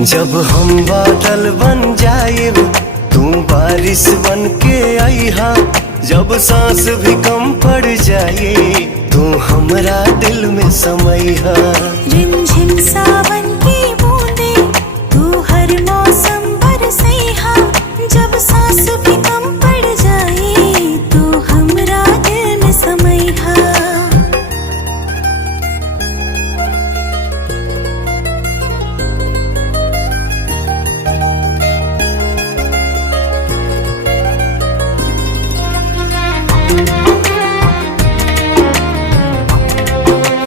जब हम बादल बन जाए तू बारिश बन के आईहा। जब सांस भी कम पड़ जाए तू हमरा दिल में समैहा। रिमझिम सावन